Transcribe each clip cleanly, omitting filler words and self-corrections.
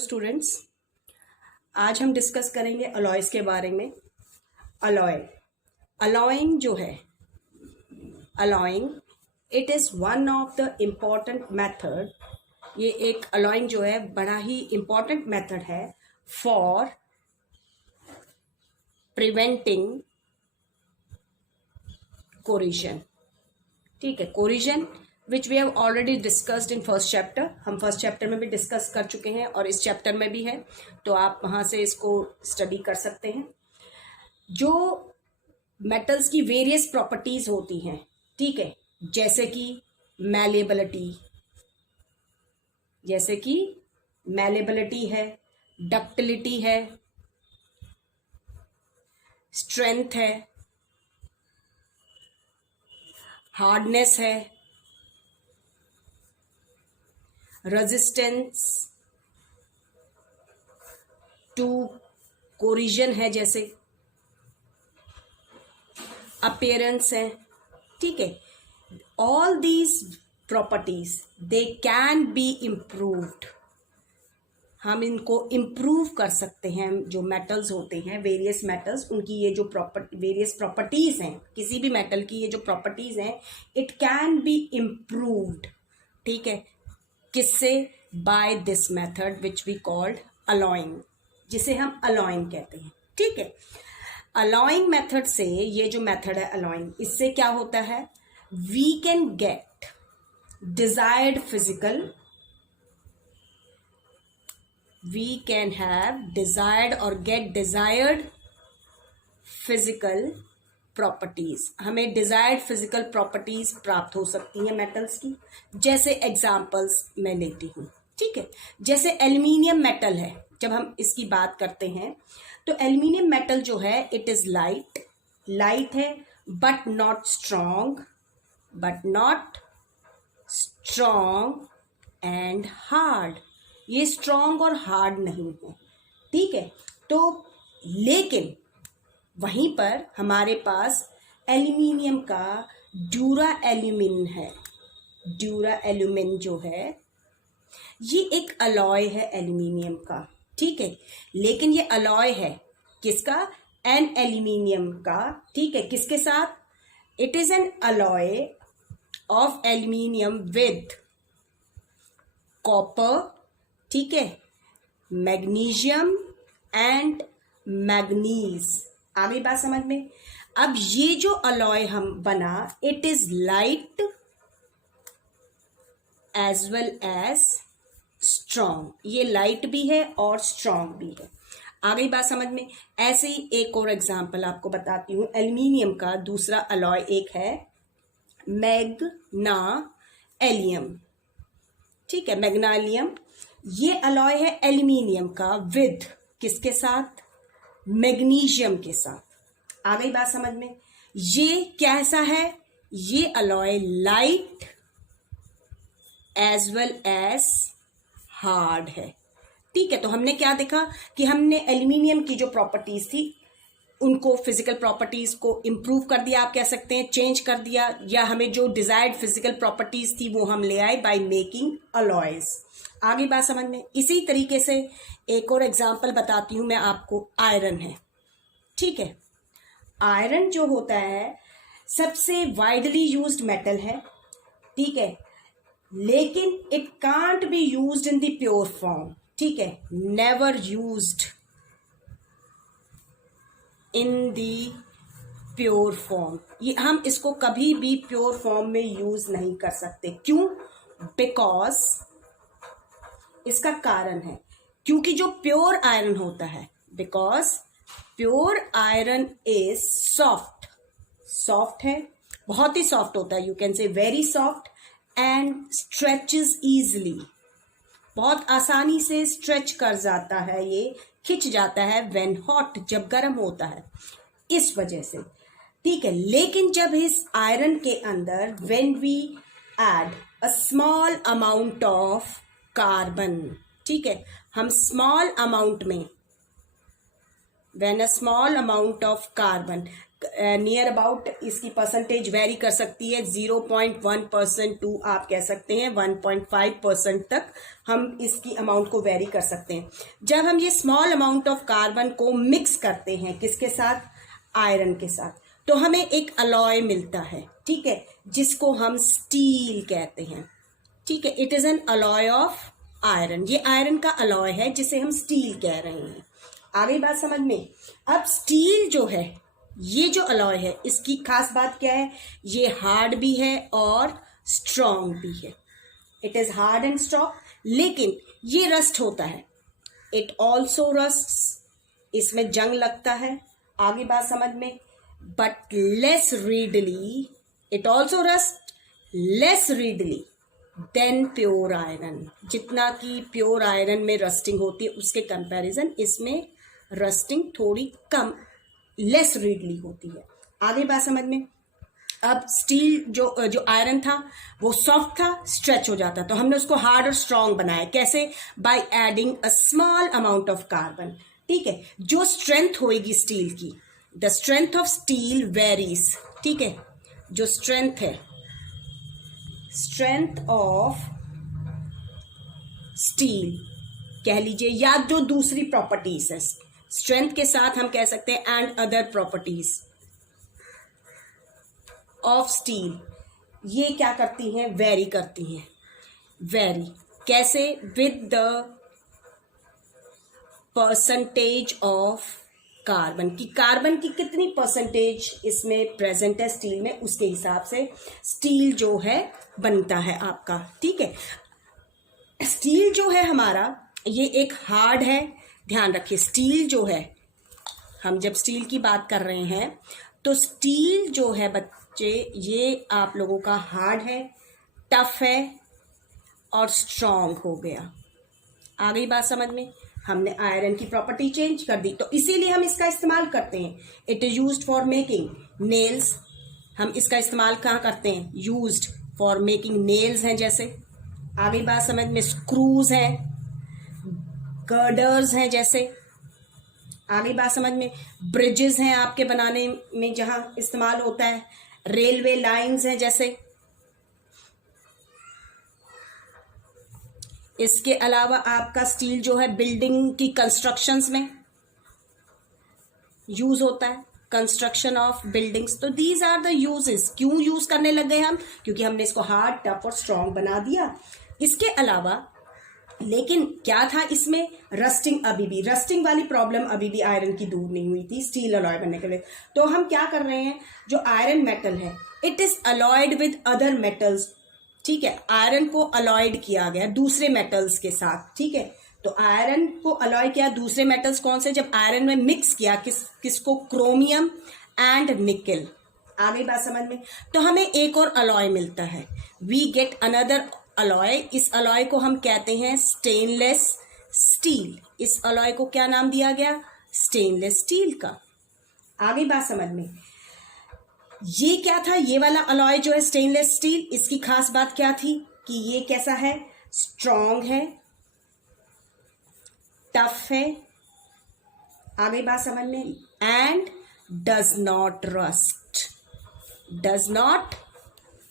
Students, आज हम discuss करेंगे अलॉयज के बारे में। अलॉइंग जो है, alloying it is one of the important method. ये एक अलॉइंग जो है बड़ा ही इम्पॉर्टेंट मेथड है फॉर प्रिवेंटिंग कोरिजन। ठीक है, corrosion which we have already discussed in first chapter. हम फर्स्ट चैप्टर में भी डिस्कस कर चुके हैं और इस चैप्टर में भी है, तो आप वहाँ से इसको स्टडी कर सकते हैं। जो मेटल्स की वेरियस प्रॉपर्टीज होती हैं, ठीक है, जैसे कि मैलेबिलिटी है, डक्टिलिटी है, स्ट्रेंथ है, हार्डनेस है, रेजिस्टेंस टू कोरिजन है, जैसे अपीयरेंस है। ठीक है, all these properties they can be improved. हम इनको इम्प्रूव कर सकते हैं। जो मेटल्स होते हैं, वेरियस मेटल्स, उनकी ये जो वेरियस प्रॉपर्टीज हैं, किसी भी मेटल की ये जो प्रॉपर्टीज हैं, इट कैन बी इम्प्रूव्ड। ठीक है, किससे? By this method which we called alloying, जिसे हम अलॉइंग कहते हैं। ठीक है, अलॉइंग मेथड से, ये जो मेथड है अलॉइंग, इससे क्या होता है? We can get desired physical, we can have desired or get desired physical properties। हमें desired physical properties प्राप्त हो सकती हैं मेटल्स की। जैसे एग्जाम्पल्स मैं लेती हूँ। ठीक है, जैसे एल्यूमिनियम मेटल है, जब हम इसकी बात करते हैं तो एल्यूमिनियम मेटल जो है इट इज लाइट है, but not strong and hard. ये स्ट्रॉन्ग और हार्ड नहीं है। ठीक है, तो लेकिन वहीं पर हमारे पास एल्यूमिनियम का ड्यूरा एल्यूमिन है। ड्यूरा एल्यूमिन जो है ये एक अलॉय है एल्यूमिनियम का। ठीक है, लेकिन ये अलॉय है किसका? एन एल्यूमिनियम का। ठीक है, किसके साथ? It is an alloy of aluminium with copper, ठीक है, मैग्नीशियम एंड मैग्नीज। आ गई बात समझ में? अब ये जो अलॉय हम बना, it is light as well as strong. ये लाइट भी है और स्ट्रॉन्ग भी है। आ गई बात समझ में? ऐसे ही एक और एग्जांपल आपको बताती हूँ। एल्यूमिनियम का दूसरा अलॉय एक है मैग्नालियम। ठीक है, मैग्नालियम ये अलॉय है एल्यूमिनियम का विद किसके साथ? मैग्नीशियम के साथ। आ गई बात समझ में? ये कैसा है? ये alloy light as well as hard है। ठीक है, तो हमने क्या देखा कि हमने एल्यूमिनियम की जो प्रॉपर्टीज थी उनको, फिजिकल प्रॉपर्टीज को इम्प्रूव कर दिया, आप कह सकते हैं चेंज कर दिया, या हमें जो डिजायर्ड फिजिकल प्रॉपर्टीज थी वो हम ले आए बाय मेकिंग अलॉयज। आगे बात समझ में? इसी तरीके से एक और एग्जांपल बताती हूं मैं आपको। आयरन है। ठीक है, आयरन जो होता है सबसे वाइडली यूज्ड मेटल है। ठीक है, लेकिन it can't be used in the pure form. ठीक है, never used in the pure form. ये हम इसको कभी भी प्योर फॉर्म में यूज नहीं कर सकते। क्यों? बिकॉज इसका कारण है, क्योंकि जो प्योर आयरन होता है, because pure iron is soft है, बहुत ही सॉफ्ट होता है, यू कैन से very soft, and stretches easily, बहुत आसानी से स्ट्रेच कर जाता है, ये खिंच जाता है व्हेन हॉट, जब गर्म होता है, इस वजह से। ठीक है, लेकिन जब इस आयरन के अंदर when we add a small amount of carbon, ठीक है, हम स्मॉल अमाउंट में, when a small amount of carbon near about इसकी परसेंटेज वेरी कर सकती है 0.1% टू आप कह सकते हैं 1.5% तक हम इसकी अमाउंट को वेरी कर सकते हैं। जब हम ये स्मॉल अमाउंट ऑफ कार्बन को मिक्स करते हैं किसके साथ, आयरन के साथ, तो हमें एक अलॉय मिलता है, ठीक है, जिसको हम स्टील कहते हैं, ठीक है। It is an alloy of iron, ये आयरन का अलॉय है जिसे हम स्टील कह रहे हैं। आ गई बात समझ में। अब स्टील जो है, ये जो अलॉय है, इसकी खास बात क्या है, ये हार्ड भी है और स्ट्रॉन्ग भी है। It is hard and strong, लेकिन ये रस्ट होता है, इट ऑल्सो रस्ट, इसमें जंग लगता है, आगे बात समझ में, but less readily, it also rust less readily than pure iron. जितना कि प्योर आयरन में रस्टिंग होती है उसके कंपैरिजन इसमें रस्टिंग थोड़ी कम, लेस रीडली होती है। आगे बात समझ में। अब स्टील जो आयरन था वो सॉफ्ट था, स्ट्रेच हो जाता, तो हमने उसको हार्ड और स्ट्रॉन्ग बनाया। कैसे? By adding a small amount of carbon, ठीक है। जो स्ट्रेंथ होएगी स्टील की, the strength of steel varies, ठीक है। जो स्ट्रेंथ है, स्ट्रेंथ ऑफ स्टील कह लीजिए, या जो दूसरी प्रॉपर्टीज है स्ट्रेंथ के साथ हम कह सकते हैं and other properties of steel, ये क्या करती हैं, वेरी करती हैं। वेरी कैसे? With the percentage of carbon की, कार्बन की कितनी परसेंटेज इसमें प्रेजेंट है स्टील में, उसके हिसाब से स्टील जो है बनता है आपका, ठीक है। स्टील जो है हमारा, ये एक हार्ड है, ध्यान रखिए। स्टील जो है, हम जब स्टील की बात कर रहे हैं तो स्टील जो है बच्चे, ये आप लोगों का हार्ड है, टफ है और स्ट्रॉन्ग हो गया। आ गई बात समझ में। हमने आयरन की प्रॉपर्टी चेंज कर दी, तो इसीलिए हम इसका इस्तेमाल करते हैं। It is used for making nails. हम इसका इस्तेमाल कहाँ करते हैं? यूज्ड फॉर मेकिंग नेल्स हैं जैसे। आ गई बात समझ में। स्क्रूज हैं, गर्डर्स हैं जैसे। आ गई बात समझ में। ब्रिजेस हैं आपके बनाने में जहां इस्तेमाल होता है। रेलवे लाइंस हैं जैसे। इसके अलावा आपका स्टील जो है बिल्डिंग की कंस्ट्रक्शंस में यूज होता है, कंस्ट्रक्शन ऑफ बिल्डिंग्स। तो दीज आर द यूजेस। क्यों यूज करने लग गए हम? क्योंकि हमने इसको हार्ड, टफ और स्ट्रॉन्ग बना दिया। इसके अलावा लेकिन क्या था इसमें? रस्टिंग। अभी भी रस्टिंग वाली प्रॉब्लम अभी भी आयरन की दूर नहीं हुई थी स्टील अलॉय बनने के लिए। तो हम क्या कर रहे हैं, जो आयरन मेटल है, it is alloyed with other metals, ठीक है। आयरन को अलॉयड किया गया दूसरे मेटल्स के साथ, ठीक है। तो आयरन को अलॉय किया दूसरे मेटल्स कौन से? जब आयरन में मिक्स किया किसको? Chromium and nickel. आ गई बात समझ में। तो हमें एक और अलॉय मिलता है, वी गेट अनदर अलॉय। इस अलॉय को हम कहते हैं स्टेनलेस स्टील। इस अलॉय को क्या नाम दिया गया? स्टेनलेस स्टील का। आ गई बात समझ में। ये क्या था? ये वाला अलॉय जो है स्टेनलेस स्टील, इसकी खास बात क्या थी कि ये कैसा है? स्ट्रॉन्ग है, टफ है। आ गई बात समझ में। And does not rust. Does not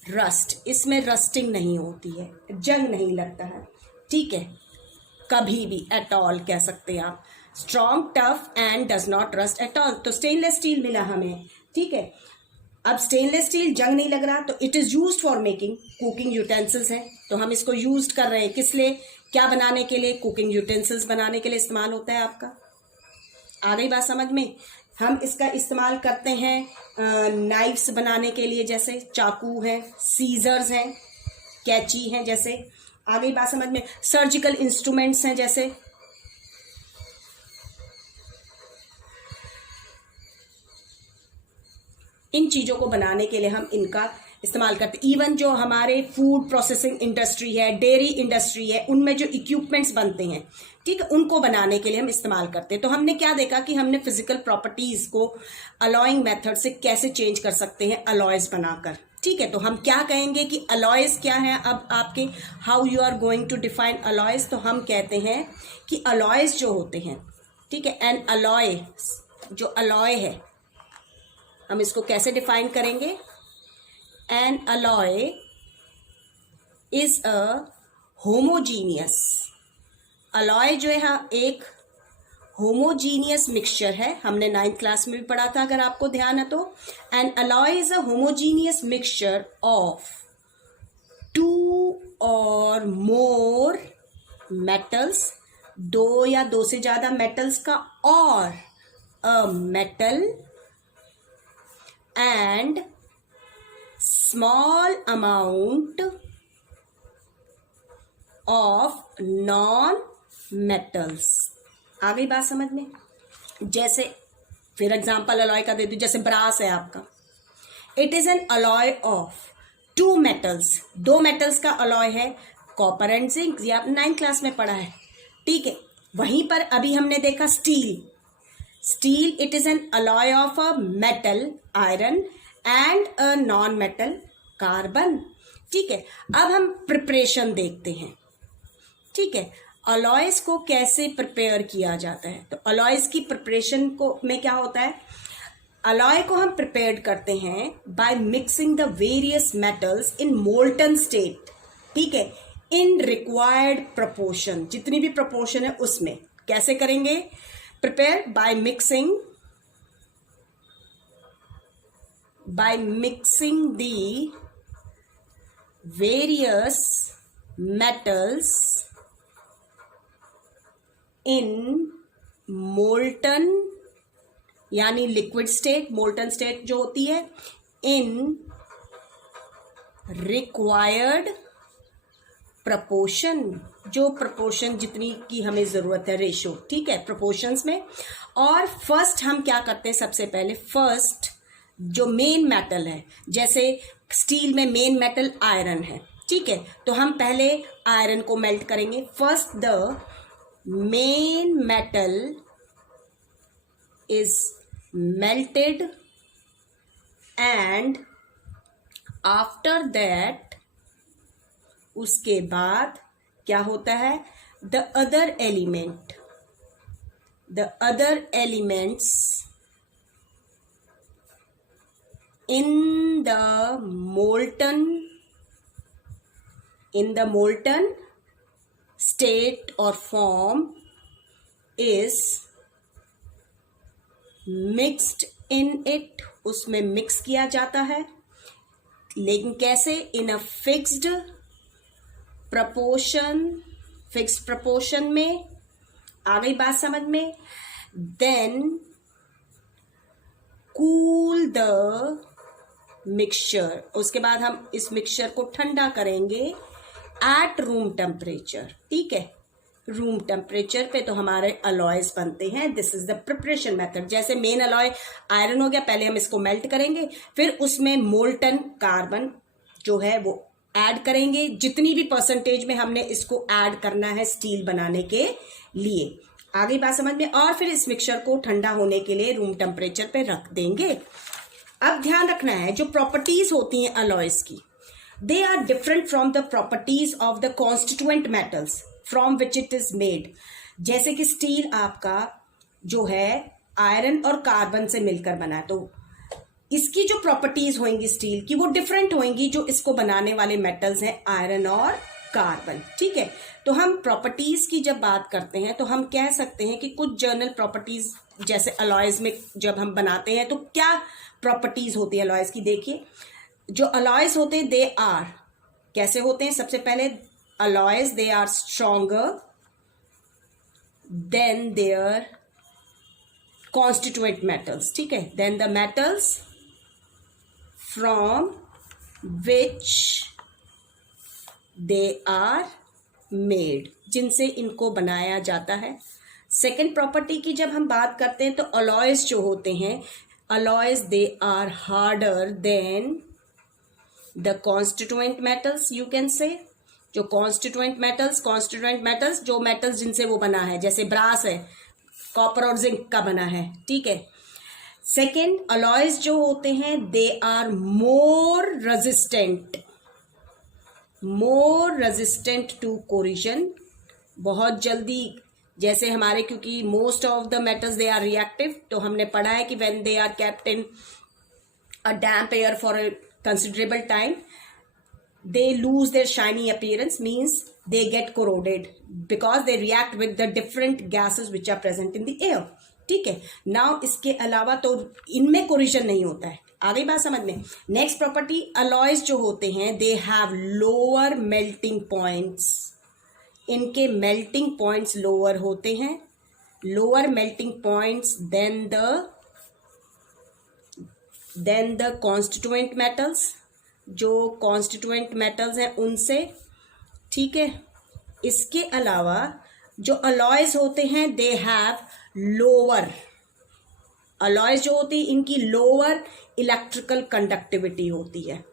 rust, इसमें रस्टिंग नहीं होती है, जंग नहीं लगता है, ठीक है, कभी भी, एट ऑल कह सकते हैं आप। Strong, tough and does not rust at all. तो स्टेनलेस स्टील मिला हमें, ठीक है। अब स्टेनलेस स्टील जंग नहीं लग रहा, तो it is used for making cooking utensils है। तो हम इसको यूज कर रहे हैं किस लिए? क्या बनाने के लिए? कुकिंग यूटेंसिल्स बनाने के लिए इस्तेमाल होता है आपका। आ गई बात समझ में। हम इसका इस्तेमाल करते हैं नाइफ्स बनाने के लिए, जैसे चाकू हैं, सीजर्स हैं, कैंची हैं जैसे। आ गई बात समझ में। सर्जिकल इंस्ट्रूमेंट्स हैं जैसे। इन चीजों को बनाने के लिए हम इनका इस्तेमाल करते हैं। इवन जो हमारे फूड प्रोसेसिंग इंडस्ट्री है, डेयरी इंडस्ट्री है, उनमें जो इक्विपमेंट्स बनते हैं, ठीक है, उनको बनाने के लिए हम इस्तेमाल करते हैं। तो हमने क्या देखा कि हमने फिजिकल प्रॉपर्टीज को अलॉइंग मेथड से कैसे चेंज कर सकते हैं अलॉयज बनाकर, ठीक है। तो हम क्या कहेंगे कि अलॉयज क्या है? अब आपके how you are going to define alloys, तो हम कहते हैं कि अलॉयज जो होते हैं, ठीक है, एन अलॉय, जो अलॉय है, हम इसको कैसे डिफाइन करेंगे? N alloy is a homogeneous, alloy जो है एक होमोजीनियस मिक्सचर है, हमने 9th क्लास में भी पढ़ा था अगर आपको ध्यान है तो। N alloy is a homogeneous mixture of 2 और मोर मेटल्स, 2 या 2 से ज्यादा मेटल्स का, और a metal and small amount of non metals. आ गई बात समझ में? जैसे फिर एग्जांपल अलॉय का दे दूं, जैसे ब्रास है आपका, it is an alloy of 2 metals, 2 metals का अलॉय है, कॉपर एंड जिंक, ये आपने 9th क्लास में पढ़ा है, ठीक है। वहीं पर अभी हमने देखा steel, still it is an alloy of a metal iron and a non metal carbon, ठीक है। अब हम प्रिपरेशन देखते हैं, ठीक है, अलॉयज को कैसे प्रिपेयर किया जाता है। तो अलॉयज की प्रिपरेशन को में क्या होता है, अलॉय को हम प्रिपेयर करते हैं by mixing the various metals in molten state, ठीक है, इन रिक्वायर्ड प्रोपोर्शन, जितनी भी प्रोपोर्शन है उसमें। कैसे करेंगे prepare? By mixing the various metals in molten, यानी लिक्विड स्टेट, मोल्टन स्टेट जो होती है, इन रिक्वायर्ड प्रपोर्शन, जो प्रपोर्शन जितनी की हमें जरूरत है, रेशो, ठीक है, प्रपोर्शंस में। और फर्स्ट हम क्या करते हैं, सबसे पहले फर्स्ट जो मेन मेटल है, जैसे स्टील में मेन मेटल आयरन है, ठीक है, तो हम पहले आयरन को मेल्ट करेंगे। First the main metal is melted and after that उसके बाद क्या होता है, the other elements in the molten state or form is mixed in it, उसमें मिक्स किया जाता है, लेकिन कैसे? इन अ फिक्स्ड प्रपोर्शन में। आ गई बात समझ में? देन कूल द मिक्सचर, उसके बाद हम इस मिक्सचर को ठंडा करेंगे एट रूम टेम्परेचर, ठीक है, रूम टेम्परेचर पे तो हमारे अलॉयज बनते हैं। This is the preparation method. जैसे मेन अलॉय आयरन हो गया, पहले हम इसको मेल्ट करेंगे, फिर उसमें मोल्टन कार्बन जो है वो ऐड करेंगे, जितनी भी परसेंटेज में हमने इसको ऐड करना है स्टील बनाने के लिए। आगे बात समझ में? और फिर इस मिक्सचर को ठंडा होने के लिए रूम टेम्परेचर पे रख देंगे। अब ध्यान रखना है, जो प्रॉपर्टीज होती हैं अलॉयज की, they are different from the properties of the constituent metals from which it is made. जैसे कि स्टील आपका जो है आयरन और कार्बन से मिलकर बना है, तो इसकी जो प्रॉपर्टीज होंगी स्टील की वो डिफरेंट होंगी जो इसको बनाने वाले मेटल्स हैं आयरन और कार्बन, ठीक है। तो हम प्रॉपर्टीज की जब बात करते हैं तो हम कह सकते हैं कि कुछ जर्नल प्रॉपर्टीज, जैसे अलॉयज में जब हम बनाते हैं तो क्या प्रॉपर्टीज होती है अलॉयज की। देखिए, जो अलॉयज होते हैं दे आर कैसे होते हैं, सबसे पहले alloys they are stronger than their constituent metals, ठीक है, then the metals from which they are made, जिनसे इनको बनाया जाता है। सेकेंड प्रॉपर्टी की जब हम बात करते हैं तो अलॉयज जो होते हैं, alloys they are harder than the constituent metals, you can say. जो कॉन्स्टिट्यूएंट मेटल्स जो मेटल्स जिनसे वो बना है, जैसे ब्रास है, कॉपर और जिंक का बना है, ठीक है। सेकेंड, अलॉयज जो होते हैं they are more resistant to corrosion, बहुत जल्दी, जैसे हमारे, क्योंकि most of the metals they are reactive, तो हमने पढ़ा है कि when they are kept in a damp air for a considerable time, they lose their shiny appearance, means they get corroded because they react with the different gases which are present in the air. ठीक है. Now इसके अलावा तो इनमें corrosion नहीं होता है. आ गई बात समझ में. नेक्स्ट प्रॉपर्टी, अलॉयज जो होते हैं they have lower melting points. इनके मेल्टिंग पॉइंट्स लोअर होते हैं, lower melting points than the constituent metals. जो कॉन्स्टिट्यूएंट मेटल्स हैं उनसे. ठीक है. इसके अलावा जो अलॉयज होते हैं दे हैव लोअर, अलॉयज जो होती है इनकी लोअर इलेक्ट्रिकल कंडक्टिविटी होती है,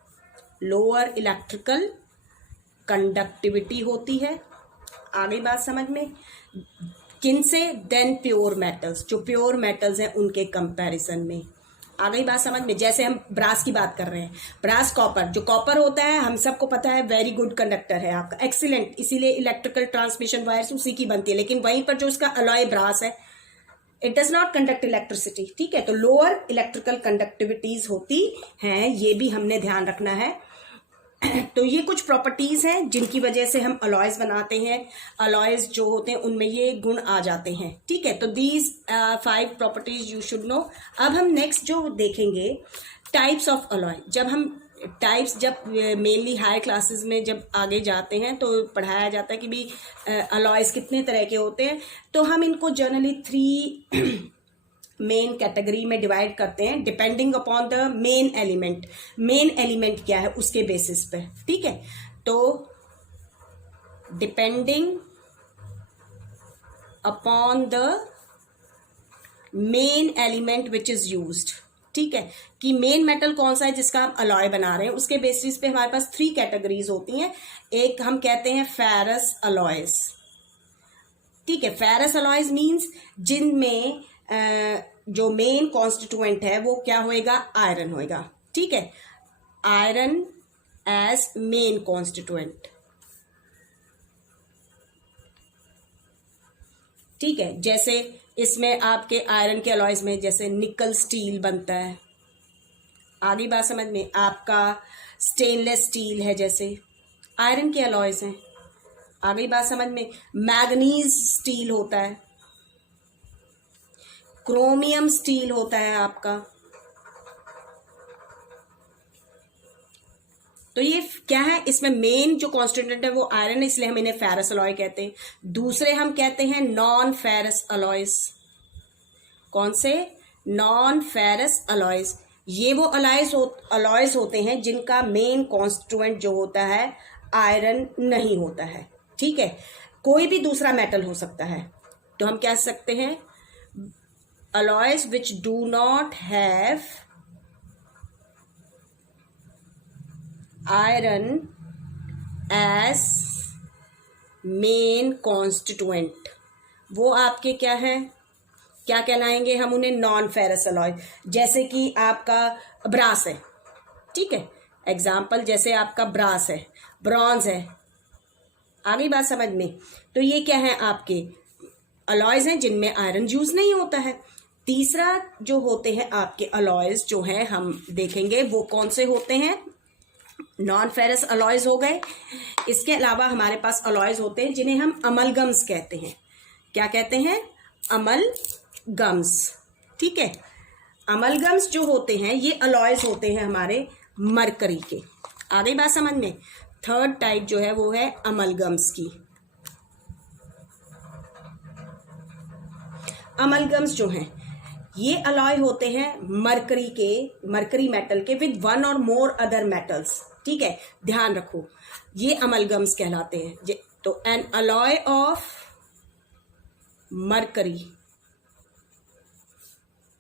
लोअर इलेक्ट्रिकल कंडक्टिविटी होती है. आ गई बात समझ में. किन से? देन प्योर मेटल्स, जो प्योर मेटल्स हैं उनके कंपैरिजन में. आ गई बात समझ में. जैसे हम ब्रास की बात कर रहे हैं, ब्रास कॉपर, जो कॉपर होता है हम सबको पता है वेरी गुड कंडक्टर है आपका, एक्सीलेंट, इसीलिए इलेक्ट्रिकल ट्रांसमिशन वायर्स उसी की बनती है. लेकिन वहीं पर जो उसका अलॉय ब्रास है it does not conduct electricity. ठीक है. तो लोअर इलेक्ट्रिकल कंडक्टिविटीज होती हैं, ये भी हमने ध्यान रखना है. तो ये कुछ प्रॉपर्टीज हैं जिनकी वजह से हम अलॉयज बनाते हैं. अलॉयज जो होते हैं उनमें ये गुण आ जाते हैं. ठीक है. तो these 5 properties you should know. अब हम नेक्स्ट जो देखेंगे टाइप्स ऑफ अलॉय. जब हम टाइप्स, जब मेनली हाई क्लासेस में जब आगे जाते हैं तो पढ़ाया जाता है कि भी अलॉयज कितने तरह के होते हैं. तो हम इनको जनरली 3 मेन कैटेगरी में डिवाइड करते हैं depending upon the main element. Main element क्या है उसके बेसिस पे. ठीक है. तो depending upon the main element which is used. ठीक है. कि मेन मेटल कौन सा है जिसका हम अलॉय बना रहे हैं, उसके बेसिस पे हमारे पास 3 कैटेगरीज होती हैं. एक हम कहते हैं फेरस अलॉयज. ठीक है. फेरस अलॉयज मीन्स जिनमें जो मेन कॉन्स्टिट्यूएंट है वो क्या होएगा? आयरन होएगा. ठीक है. Iron as main constituent. ठीक है. जैसे इसमें आपके आयरन के अलॉयज में जैसे निकल स्टील बनता है. आगे बात समझ में. आपका स्टेनलेस स्टील है, जैसे आयरन के अलॉयज हैं. आगे बात समझ में. मैग्नीज स्टील होता है, क्रोमियम स्टील होता है आपका. तो ये क्या है? इसमें मेन जो कॉन्स्टिट्यूएंट है वो आयरन है, इसलिए हम इन्हें फेरस अलॉय कहते हैं. दूसरे हम कहते हैं नॉन फेरस अलॉयज. कौन से? Non ferrous alloys. ये वो अलॉयज होते हैं जिनका मेन कॉन्स्टिट्यूएंट जो होता है आयरन नहीं होता है. ठीक है. कोई भी दूसरा मेटल हो सकता है. तो हम कह सकते हैं alloys which do not have iron as main constituent. वो आपके क्या है? क्या कहलाएंगे हम उन्हें? Non ferrous alloy. जैसे कि आपका ब्रास है. ठीक है. एग्जाम्पल जैसे आपका ब्रास है, ब्रॉन्ज है. आ गई बात समझ में. तो ये क्या है? आपके अलॉयज हैं जिनमें आयरन यूज नहीं होता है. तीसरा जो होते हैं आपके अलॉयज जो हैं हम देखेंगे वो कौन से होते हैं? नॉन फेरस अलॉयज हो गए. इसके अलावा हमारे पास अलॉयज होते हैं जिन्हें हम अमलगम्स कहते हैं. क्या कहते हैं? अमलगम्स. ठीक है. अमलगम्स जो होते हैं ये अलॉयज होते हैं हमारे मरकरी के. आ गई बात समझ में. थर्ड टाइप जो है वो है अमलगम्स की. अमलगम्स जो हैं ये अलॉय होते हैं मरकरी मेटल के विद 1 और मोर अदर मेटल्स. ठीक है. ध्यान रखो ये अमलगम्स कहलाते हैं. तो N alloy of mercury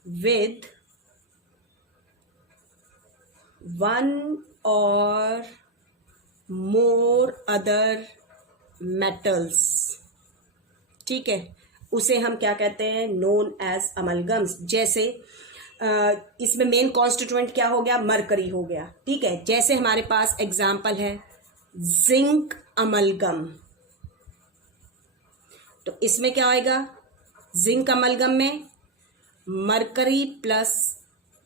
with 1 और मोर अदर मेटल्स. ठीक है. उसे हम क्या कहते हैं? Known as amalgams. जैसे इसमें मेन कॉन्स्टिट्यूएंट क्या हो गया? मरकरी हो गया. ठीक है. जैसे हमारे पास एग्जाम्पल है जिंक अमलगम. तो इसमें क्या आएगा? जिंक अमलगम में मरकरी प्लस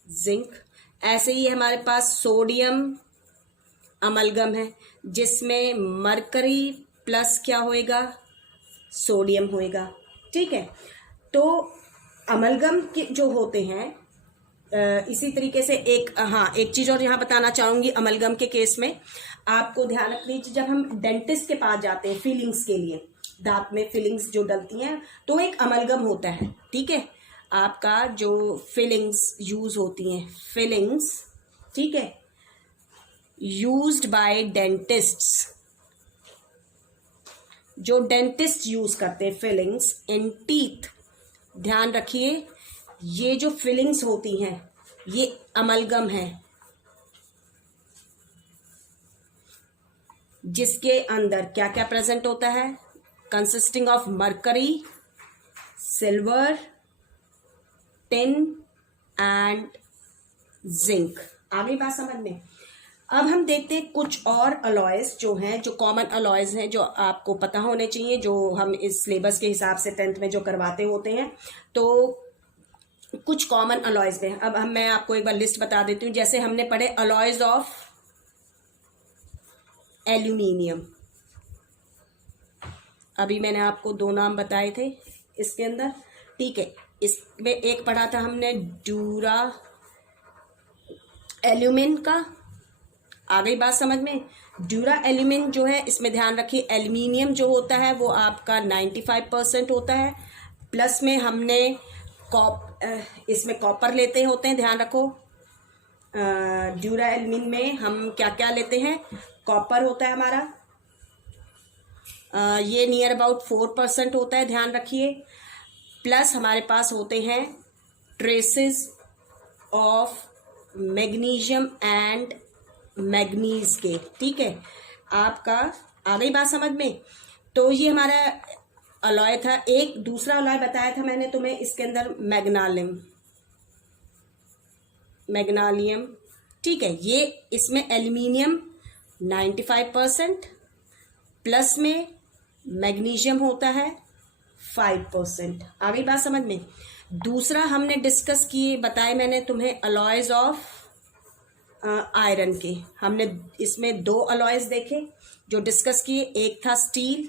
जिंक. ऐसे ही हमारे पास सोडियम अमलगम है, जिसमें मरकरी प्लस क्या होएगा, सोडियम होएगा। ठीक है, तो अमलगम के जो होते हैं इसी तरीके से एक चीज़ और यहाँ बताना चाहूँगी। अमलगम के केस में आपको ध्यान रखनी चाहिए, जब हम डेंटिस्ट के पास जाते हैं फिलिंग्स के लिए, दांत में फिलिंग्स जो डलती हैं, तो एक अमलगम होता है। ठीक है, आपका जो फिलिंग्स यूज होती हैं, फिलिंग्स, ठीक है, यूज्ड बाय डेंटिस्ट्स, जो डेंटिस्ट यूज करते हैं फिलिंग्स इन टीथ, ध्यान रखिए ये जो फिलिंग्स होती हैं ये अमलगम है, जिसके अंदर क्या क्या प्रेजेंट होता है, consisting of mercury, silver, tin and zinc. आगे बात समझ में। अब हम देखते हैं कुछ और अलॉयज जो हैं, जो कॉमन अलॉयज हैं, जो आपको पता होने चाहिए, जो हम इस सिलेबस के हिसाब से 10th में जो करवाते होते हैं। तो कुछ कॉमन अलॉयज में अब मैं आपको एक बार लिस्ट बता देती हूँ। जैसे हमने पढ़े अलॉयज ऑफ एल्यूमिनियम, अभी मैंने आपको 2 नाम बताए थे इसके अंदर। ठीक है, इसमें एक पढ़ा था हमने ड्यूरा एल्यूमिन का। आ गई बात समझ में। ड्यूरा एल्यूमिन जो है, इसमें ध्यान रखिए एल्यूमिनियम जो होता है वो आपका 95% होता है, प्लस में हमने इसमें कॉपर लेते होते हैं, ध्यान रखो। ड्यूरा एल्यूमिन में हम क्या क्या लेते हैं, कॉपर होता है हमारा, ये नियर अबाउट 4% होता है, ध्यान रखिए। प्लस हमारे पास होते हैं traces of magnesium and manganese के। ठीक है, आपका आ गई बात समझ में। तो ये हमारा अलॉय था। एक दूसरा अलॉय बताया था मैंने तुम्हें इसके अंदर, मैग्नालियम। ठीक है, ये इसमें एल्यूमिनियम 95%, प्लस में मैग्नीशियम होता है 5%। आ गई बात समझ में। दूसरा हमने डिस्कस किए, बताए मैंने तुम्हें अलॉयज ऑफ आयरन के। हमने इसमें 2 अलॉयज देखे जो डिस्कस किए। एक था स्टील,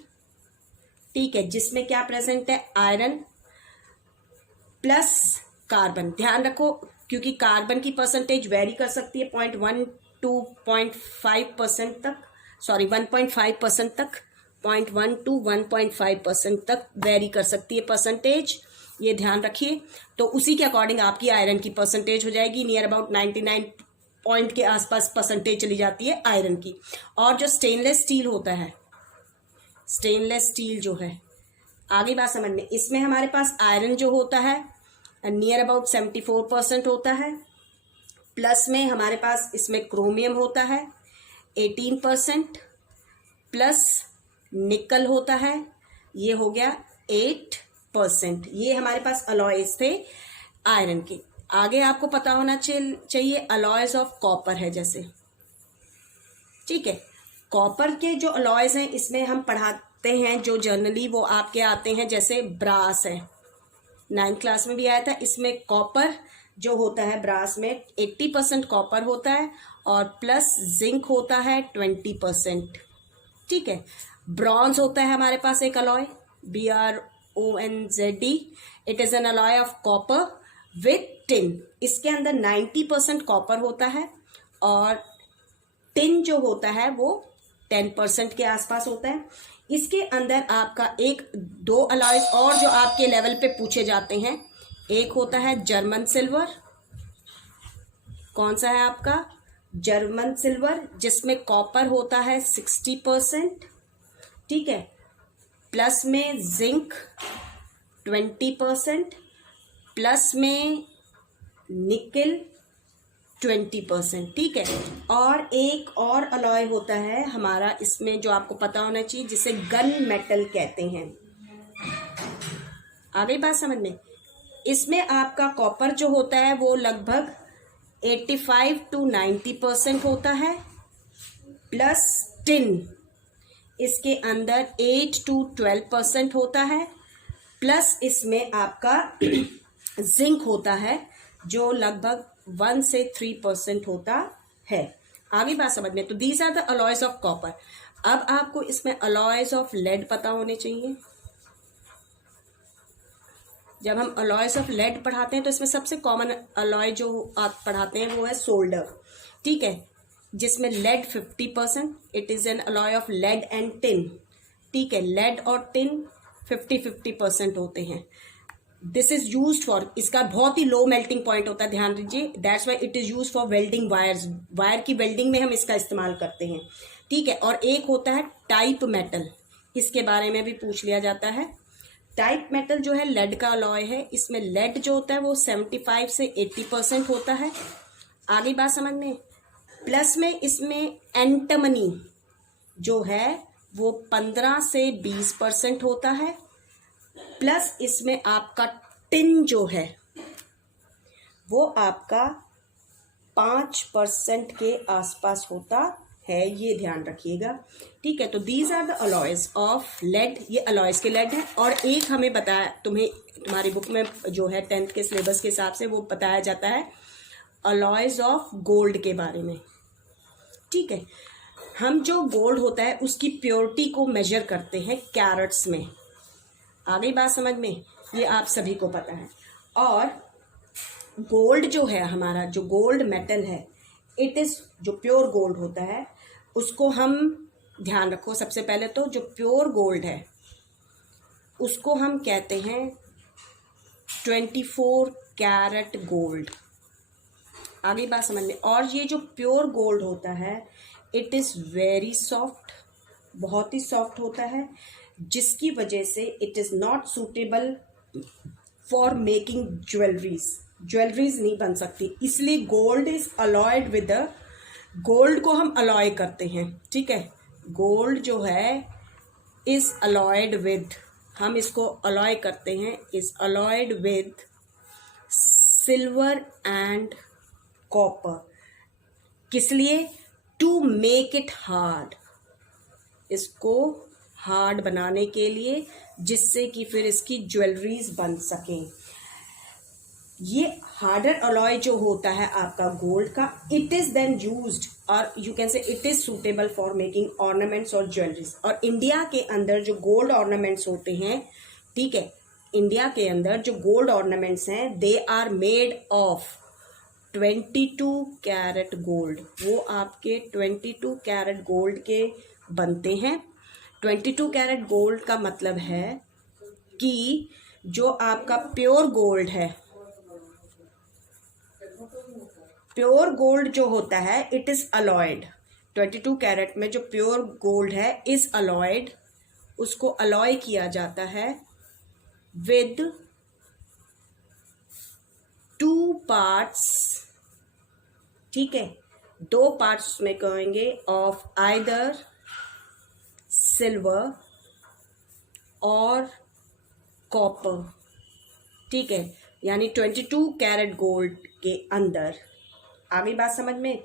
ठीक है, जिसमें क्या प्रेजेंट है, आयरन प्लस कार्बन। ध्यान रखो क्योंकि कार्बन की परसेंटेज वेरी कर सकती है 0.1 to 0.5% तक, सॉरी 1.5% तक, 0.1 to 1.5% तक वेरी कर सकती है परसेंटेज, ये ध्यान रखिए। तो उसी के अकॉर्डिंग आपकी आयरन की परसेंटेज हो जाएगी, नियर अबाउट 99 पॉइंट के आसपास परसेंटेज चली जाती है आयरन की। और जो स्टेनलेस स्टील होता है, स्टेनलेस स्टील जो है, आगे बात समझ में, इसमें हमारे पास आयरन जो होता है नियर अबाउट 74% होता है, प्लस में हमारे पास इसमें क्रोमियम होता है 18%, प्लस निकल होता है, ये हो गया 8%। ये हमारे पास अलॉयज थे आयरन के। आगे आपको पता होना चाहिए अलॉयज ऑफ कॉपर है जैसे। ठीक है, कॉपर के जो अलॉयज हैं इसमें हम पढ़ाते हैं जो जनरली वो आपके आते हैं, जैसे ब्रास है, 9th क्लास में भी आया था। इसमें कॉपर जो होता है ब्रास में 80% कॉपर होता है और प्लस जिंक होता है 20%। ठीक है, ब्रॉन्ज होता है हमारे पास एक alloy, BRONZD। It is an alloy of copper with tin. इसके अंदर 90% कॉपर होता है और टिन जो होता है वो 10% के आसपास होता है। इसके अंदर आपका 1-2 अलॉयज और जो आपके लेवल पे पूछे जाते हैं, एक होता है जर्मन सिल्वर। कौन सा है आपका, जर्मन सिल्वर, जिसमें कॉपर होता है 60%। ठीक है, प्लस में जिंक 20%, प्लस में निकल 20%। ठीक है, और एक और अलॉय होता है हमारा इसमें जो आपको पता होना चाहिए, जिसे गन मेटल कहते हैं। आ गई बात समझ में। इसमें आपका कॉपर जो होता है वो लगभग 85 to 90% होता है, प्लस टिन इसके अंदर 8 to 12% होता है, प्लस इसमें आपका जिंक होता है जो लगभग 1 से 3% होता है। आगे बात समझ में। तो these are the alloys of copper. अब आपको इसमें अलॉयज ऑफ लेड पता होने चाहिए। जब हम अलॉयज ऑफ लेड पढ़ाते हैं तो इसमें सबसे कॉमन अलॉय जो आप पढ़ाते हैं वो है सोल्डर, ठीक है, जिसमें lead 50%, it is an alloy of lead and tin, ठीक है। लेड और टिन 50-50% होते हैं। दिस इज यूज फॉर, इसका बहुत ही लो मेल्टिंग पॉइंट होता है, ध्यान दीजिए, that's why it is use for welding wires, wire की वेल्डिंग में हम इसका इस्तेमाल करते हैं, ठीक है। और एक होता है टाइप मेटल, इसके बारे में भी पूछ लिया जाता है। टाइप मेटल जो है लेड का अलॉय है, इसमें लेड जो होता है वो 75 से 80% होता है। आगे बात समझ में। प्लस में इसमें एंटमनी जो है वो 15 से 20% होता है। प्लस इसमें आपका टिन जो है वो आपका 5% के आसपास होता है, ये ध्यान रखिएगा, ठीक है। तो these are the alloys of lead, ये अलॉयज के लेड है। और एक हमें बताया, तुम्हारी बुक में जो है 10th के सिलेबस के हिसाब से वो बताया जाता है अलॉयज ऑफ गोल्ड के बारे में, ठीक है। हम जो गोल्ड होता है उसकी प्योरिटी को मेजर करते हैं कैरेट्स में। आ गई बात समझ में, ये आप सभी को पता है। और गोल्ड जो है हमारा, जो गोल्ड मेटल है, इट इज, जो प्योर गोल्ड होता है उसको हम, ध्यान रखो सबसे पहले तो जो प्योर गोल्ड है उसको हम कहते हैं 24 कैरेट गोल्ड। आगे बात समझ में। और ये जो प्योर गोल्ड होता है इट इज वेरी सॉफ्ट, बहुत ही सॉफ्ट होता है, जिसकी वजह से it is not suitable for making jewelleries नहीं बन सकती, इसलिए gold is alloyed with, gold को हम अलॉय करते हैं, ठीक है। गोल्ड जो है इज अलॉयड विद, हम इसको अलॉय करते हैं, is alloyed with silver and copper. किस लिए? टू मेक इट हार्ड, इसको हार्ड बनाने के लिए, जिससे कि फिर इसकी ज्वेलरीज बन सकें। ये हार्डर अलॉय जो होता है आपका गोल्ड का, इट इज देन यूज्ड, और यू कैन से it is suitable for making ornaments और ज्वेलरीज। और इंडिया के अंदर जो गोल्ड ऑर्नामेंट्स होते हैं, ठीक है, इंडिया के अंदर जो गोल्ड ऑर्नामेंट्स हैं they are made of 22 carat gold, वो आपके 22 कैरेट गोल्ड के बनते हैं। 22 कैरेट गोल्ड का मतलब है कि जो आपका प्योर गोल्ड है, प्योर गोल्ड जो होता है इट इज अलॉयड, 22 कैरेट में जो प्योर गोल्ड है इज अलॉयड, उसको अलॉय किया जाता है विद 2 पार्ट्स, ठीक है, 2 पार्ट्स उसमें कहेंगे ऑफ आइदर सिल्वर और कॉपर, ठीक है। यानी 22 कैरेट गोल्ड के अंदर, आगे बात समझ में,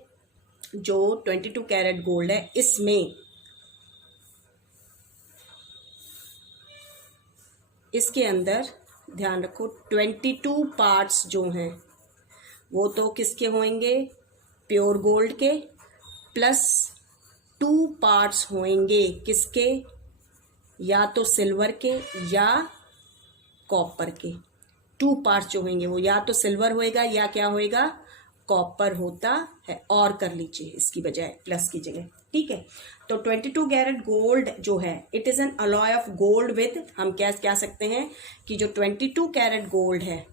जो 22 कैरेट गोल्ड है इसमें, इसके अंदर ध्यान रखो 22 पार्ट्स जो हैं वो तो किसके होंगे? प्योर गोल्ड के, प्लस 2 पार्ट्स होंगे किसके? या तो सिल्वर के या कॉपर के। 2 पार्ट्स जो होंगे वो या तो सिल्वर होएगा या क्या होएगा? कॉपर होता है। और कर लीजिए इसकी बजाय प्लस की जगह, ठीक है। तो 22 कैरेट गोल्ड जो है it is an alloy of gold with, हम क्या कह सकते हैं कि जो 22 कैरेट गोल्ड है,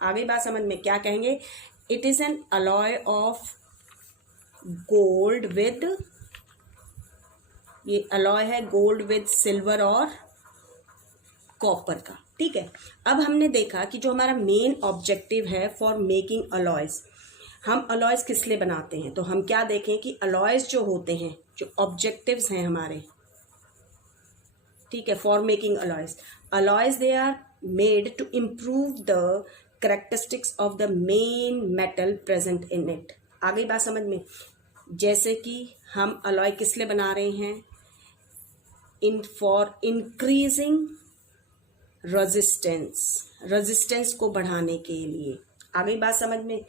आगे बात समझ में, क्या कहेंगे? It is an alloy of gold with, ये अलॉय है गोल्ड विद सिल्वर और कॉपर का, ठीक है। अब हमने देखा कि जो हमारा मेन ऑब्जेक्टिव है फॉर मेकिंग अलॉयज, हम अलॉयज किस लिए बनाते हैं, तो हम क्या देखें कि अलॉयज जो होते हैं, जो ऑब्जेक्टिव्स हैं हमारे, ठीक है, for making alloys they are made to improve the characteristics of the main metal present in it. आ गई बात समझ में? जैसे कि हम अलॉय किस लिए बना रहे हैं? फॉर इंक्रीजिंग रेजिस्टेंस को बढ़ाने के लिए। आ गई बात समझ में?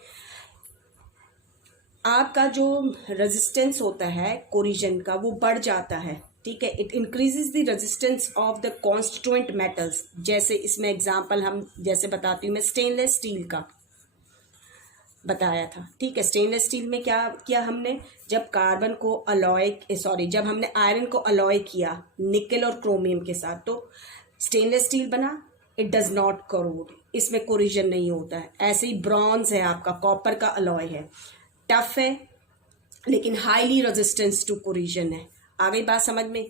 आपका जो रेजिस्टेंस होता है कोरिजन का वो बढ़ जाता है, ठीक है। It increases the resistance of the constituent metals. जैसे इसमें एग्जांपल हम जैसे बताती हूँ मैं, स्टेनलेस स्टील का बताया था, ठीक है। स्टेनलेस स्टील में क्या किया हमने, जब कार्बन को जब हमने आयरन को अलॉय किया निकेल और क्रोमियम के साथ, तो स्टेनलेस स्टील बना। इट डज नॉट करोड, इसमें कोरिजन नहीं होता है। ऐसे ही ब्रॉन्ज है आपका, कॉपर का अलॉय है, टफ है लेकिन हाईली रेजिस्टेंस टू कोरिजन है। आ गई बात समझ में।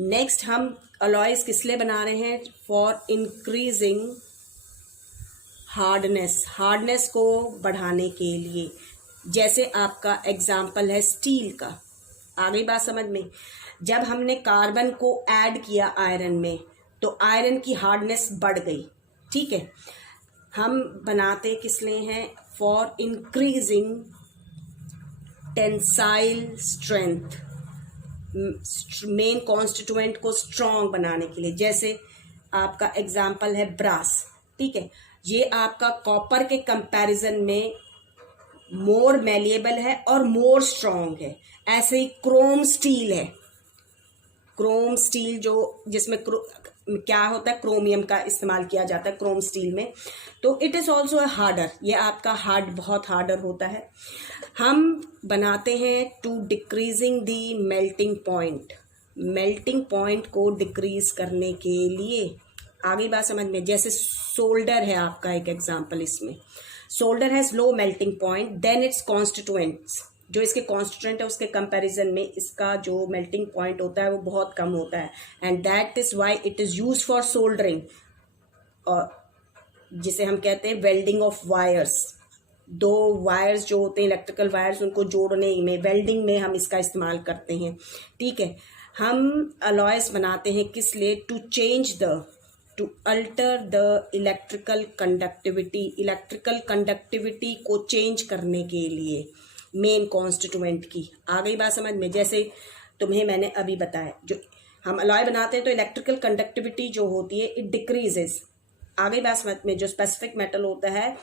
नेक्स्ट हम अलॉयज किस लिए बना रहे हैं, फॉर इंक्रीजिंग हार्डनेस को बढ़ाने के लिए। जैसे आपका एग्जाम्पल है स्टील का। आ गई बात समझ में। जब हमने कार्बन को ऐड किया आयरन में तो आयरन की हार्डनेस बढ़ गई, ठीक है। हम बनाते किस लिए हैं, for increasing tensile strength, main constituent को स्ट्रॉन्ग बनाने के लिए। जैसे आपका एग्जाम्पल है ब्रास, ठीक है। ये आपका कॉपर के कंपैरिजन में मोर मैलिएबल है और मोर स्ट्रॉन्ग है। ऐसे ही क्रोम स्टील है, क्रोम स्टील जो जिसमें क्या होता है, क्रोमियम का इस्तेमाल किया जाता है क्रोम स्टील में, तो it is also a harder. ये आपका बहुत हार्डर होता है। हम बनाते हैं to decreasing the melting point को डिक्रीज करने के लिए। आगे बात समझ में। जैसे सोल्डर है आपका एक एग्जांपल, इसमें solder has low melting point than its constituents. जो इसके कॉन्स्टिट्यूएंट है उसके कंपैरिजन में इसका जो मेल्टिंग पॉइंट होता है वो बहुत कम होता है, and that is why it is use for soldering, और जिसे हम कहते हैं वेल्डिंग ऑफ वायर्स। दो वायर्स जो होते हैं इलेक्ट्रिकल वायर्स, उनको जोड़ने में, वेल्डिंग में हम इसका इस्तेमाल करते हैं, ठीक है। हम अलॉयस बनाते हैं किस लिए, to alter the electrical conductivity को चेंज करने के लिए मेन कॉन्स्टिट्यूएंट की। आ गई बात समझ में। जैसे तुम्हें मैंने अभी बताया, जो हम अलॉय बनाते हैं तो इलेक्ट्रिकल कंडक्टिविटी जो होती है इट डिक्रीजेस। आ गई बात समझ में। जो स्पेसिफिक मेटल होता है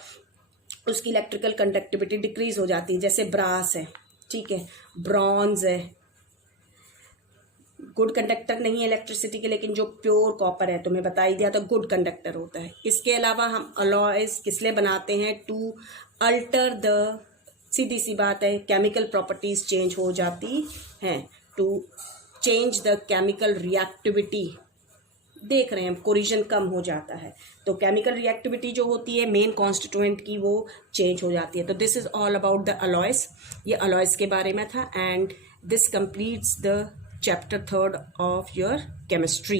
उसकी इलेक्ट्रिकल कंडक्टिविटी डिक्रीज हो जाती है। जैसे ब्रास है, ठीक है, ब्रॉन्ज है, गुड कंडक्टर नहीं है इलेक्ट्रिसिटी के, लेकिन जो प्योर कॉपर है तुम्हें बता ही दिया तो गुड कंडक्टर होता है। इसके अलावा हम अलॉयज किस लिए बनाते हैं, टू अल्टर द, सीधी सी बात है, केमिकल प्रॉपर्टीज चेंज हो जाती हैं, to change the chemical reactivity. देख रहे हैं हम कोरिजन कम हो जाता है तो केमिकल रिएक्टिविटी जो होती है मेन कॉन्स्टिट्यूएंट की वो चेंज हो जाती है। तो this is all about the alloys. ये अलॉयज के बारे में था, and this completes the chapter 3rd of your chemistry.